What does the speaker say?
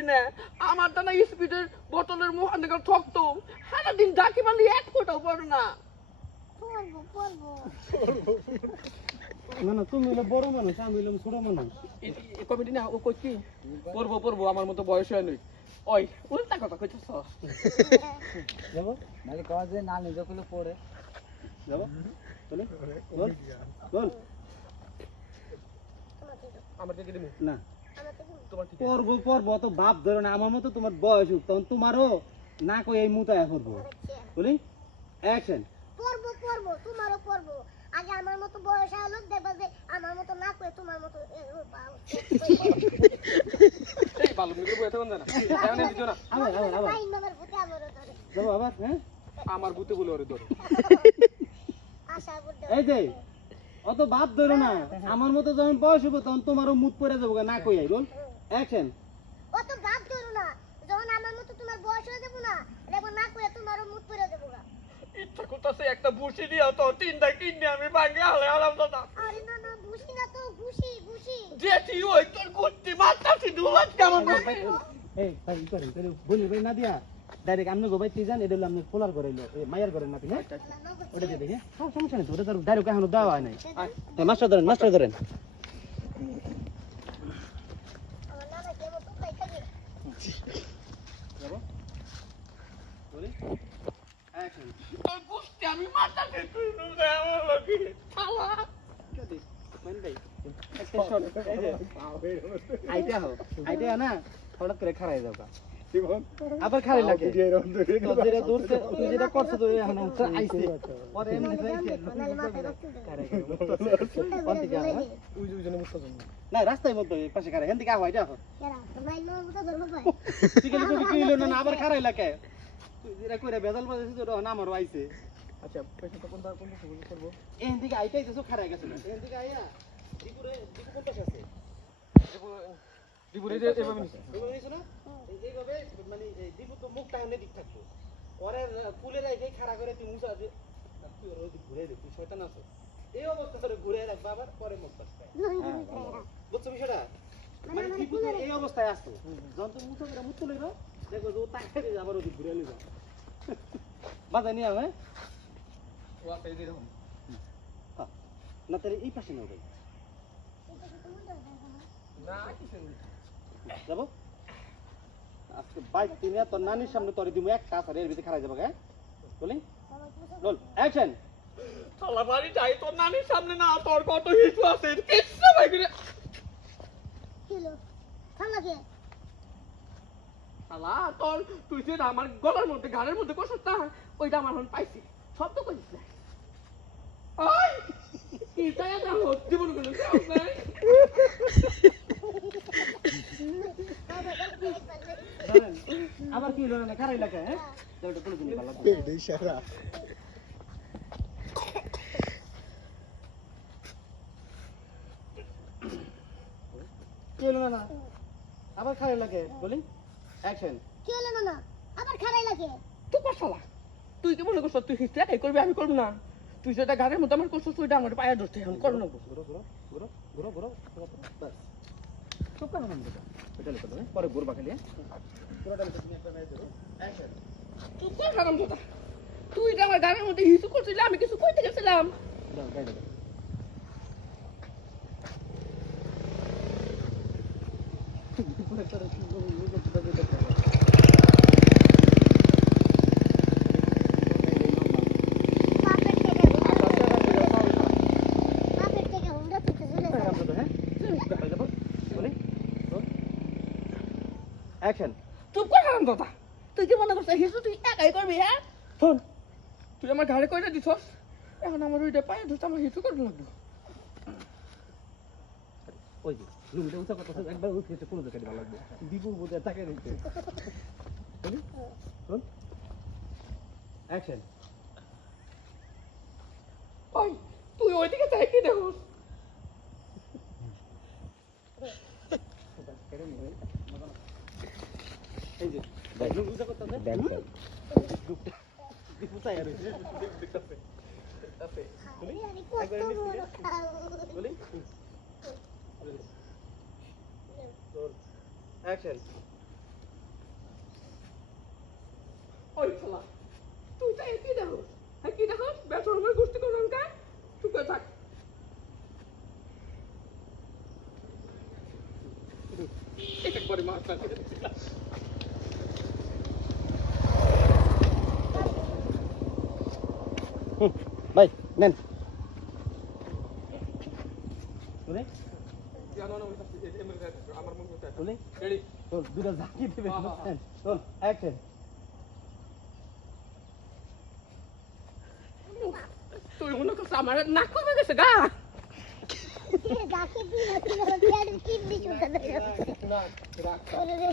করি না আমারটা না স্পিডের বোতলের মুখানে ঠকতো সারাদিন ডাকি মারলে এক ফোঁটাও পড়ে না। না না তুমি হলো বড় মানুষ, আমি হলাম ছোট মানুষ। এই কমিটি না ও কই কি পড়বো পড়বো আমার মতো বয়স হয় নাই। ওই উল্টা কথা কইতেছ। যাবো নালে কয় যে না নিজে গুলো পড়ে যাবো চলে বল বল আমার থেকে দিমু না তোমার ঠিক পড়বো পড়বো তো বাপ ধরো না, আমার মতো তোমার বয়স হোক তখন তোমারও না কই এই মুতায় পড়বো। বলি অ্যাকশন। পড়বো পড়বো তোমারও পড়বো, আগে আমার মতো বয়স হলো দেখবা যে আমার মতো না কই তোমার মতো এই ভালো মিলে বইতে বন্ধ না এমন দিছো না আবার আবার আবার তাই নামের ভূতে আমারও ধরে যাবো আবার। হ্যাঁ আমার বুতে বলে ওরে ধরে আশা করতে এই যে অত বাপ ধরো না, আমার মতো যখন বয়স হবো তখন তোমারও মুত পড়ে যাবো না কই আই। Roll action. অত ভাব ধরো না, যখন আমার মতো তোমার বয়স হয়ে যাবো না দেখো না কই তোমারও মুখ পড়ে যাবো গা। ইচ্ছা করতেছে একটা বুসি দিয়া তো তিনটা কিনে আমি ভাঙে আলে আলাম দাদা আরে না না বুঝি না তো ঘুষি ঘুষি যেটি ওই তোর গুত্তি মারতাছি দুবাজ কেমন এই ভাই করেন তাহলে বলি ভাই না দিয়া ডাইরেক্ট আমনে গোবাই তি জান এটা হলো আমনে ফোলার করাইলো এই মাইয়ার করেন না তুমি। ওটা দিয়ে দেখে সমস্যা নেই তো, ওটা তো ডাইরেক্ট এখনো দেওয়া হয় নাই। মাস্টার ধরেন মাস্টার ধরেন। আমার নানা কেমন তো তাই থাকে যাবো বলি অ্যাকশন। তোর গুত্তি আমি মারতাছি তুই নুরে আমার লাগি শালা কদি মান ভাই একটা শট এই যে আইটা হো আইটা না হঠাৎ করে খারাই যাও আবার খারাই লাগে তো যেটা দূরতে তুই যেটা করছ তো এখন আইছে পরে এমনি যাইছে নালে মাথায় রক্ত খারাই কোন দিকে ওই যে ওইজনে মুস্তা জন্য না রাস্তায় মধ্যে পাশে খারাই হেন দিকে আইটা হো এরা মাই নো মতো ধরবো ভাই ঠিক আছে তুমি কইলো না আবার খারাই লাগে তুই যেটা কইরা বেজাল বাজাইছিস তো না আমারও আইছে। আচ্ছা পয়সাটা কোন সময় করব এন দিকে আইটাই তো খারাই গেছে না এন দিকে আইয়া দীপুরে দীপু কোন পাশে আছে দিবুরে যে এভাবে নিছে এভাবে নিছো না এইভাবে মানে এই দীপু তো মুখটা এনে দিক থাকতো পরে কুলে রাখে খাড়া করে তুই মুছা দে তুই ওর দিক ঘুরে দে তুই শয়তান আছো এই অবস্থা ধরে ঘুরে রাখবা আবার পরে মুখ পাচ্ছে। বুঝছো বিষয়টা মানে দীপু তো এই অবস্থায় আসতো যখন তুই মুছা করে মুছ লইবা দেখো যে ও তাকাই দিয়ে আবার ওদিক ঘুরে লইবা বাজা নিয়ে হবে ওয়া পেজ এরকম না তাহলে এই পাশে নাও ভাই না কিছু যাবো আজকে বাইক কিনে তোর নানির সামনে তোরে দিমু এক কাজ আর এর ভিতরে খারাই যাবো হ্যাঁ বলি রোল অ্যাকশন। শালা বাড়ি যাই তোর নানির সামনে না তোর কত হিসু আছে কিচ্ছু ভাই করে কিলো খালা কে শালা তোর তুই যে আমার গলার মধ্যে ঘাড়ের মধ্যে কষটা ওইটা আমার এখন পাইছি সব তো কইছিস না ওই কি তাই না জীবন কোনো নাই আবার কি হলো না খারাই লাগে হ্যাঁ ওটা তুলে দিলে ভালো কি হলো না আবার খারাই লাগে বলি অ্যাকশন। কি হলো না আবার খারাই লাগে তুই কর শালা তুই কি মনে করছ তুই হিস্ট্রি একাই করবি আমি করব না তুই যেটা ঘাড়ের মধ্যে আমার করছিস ওইটা আমার পায়ে ধরতে এখন কর না ঘুরো ঘুরো ঘুরো ঘুরো ঘুরো বাস সব কাজ নাম দিবা এটা লিখো তুমি পরে ঘুরবা খালি হ্যাঁ পুরোটা লিখে তুমি একটা ম্যাচ ধরো অ্যাকশন। তুই কর হারাম দাদা তুই যে আমার ঘাড়ের মধ্যে হিসু করছিলি আমি কিছু কইতে গেছিলাম দাও গাইডে দাও পুরো তোর বাপের থেকে হুন্ডা তুলতে চলে যায় অ্যাকশন। চুপ কর হারাম দাদা তুই কি মনে করছিস হিসু তুই একাই করবি হ্যাঁ শোন তুই আমার ঘাড়ে কইটা দিছস এখন আমার ওইটা পায়ে ধরতে আমার হিসু করতে লাগবে ওই যে রুমটা উঠা কথা একবার উঠে কোনো জায়গায় ভালো লাগবে দীপুর বোধ তাকে দিতে বলি শোন অ্যাকশন। ওই তুই ওইদিকে চাই কি দেখোস এই যে রুম উঠা কথা দীপু চাই আর দেখতেছে আরে কত বড় খাও বলি তোর অ্যাকশন। চরমের গোষ্ঠী করলাম কা চুপ করে থাক একবারে মাথা ভাই নেন শুনে আমার মনে হচ্ছে শুনে রেডি চল দুটা ঝাঁকি দেবে হ্যাঁ, হ্যাঁ, হ্যাঁ। চল অ্যাকশন তুই মনে করছিস আমার নাক কমে গেছে গা যাকে দিন তুই আমার পেটের কিডনি চুলটা দেয় না রাখ ওরে রে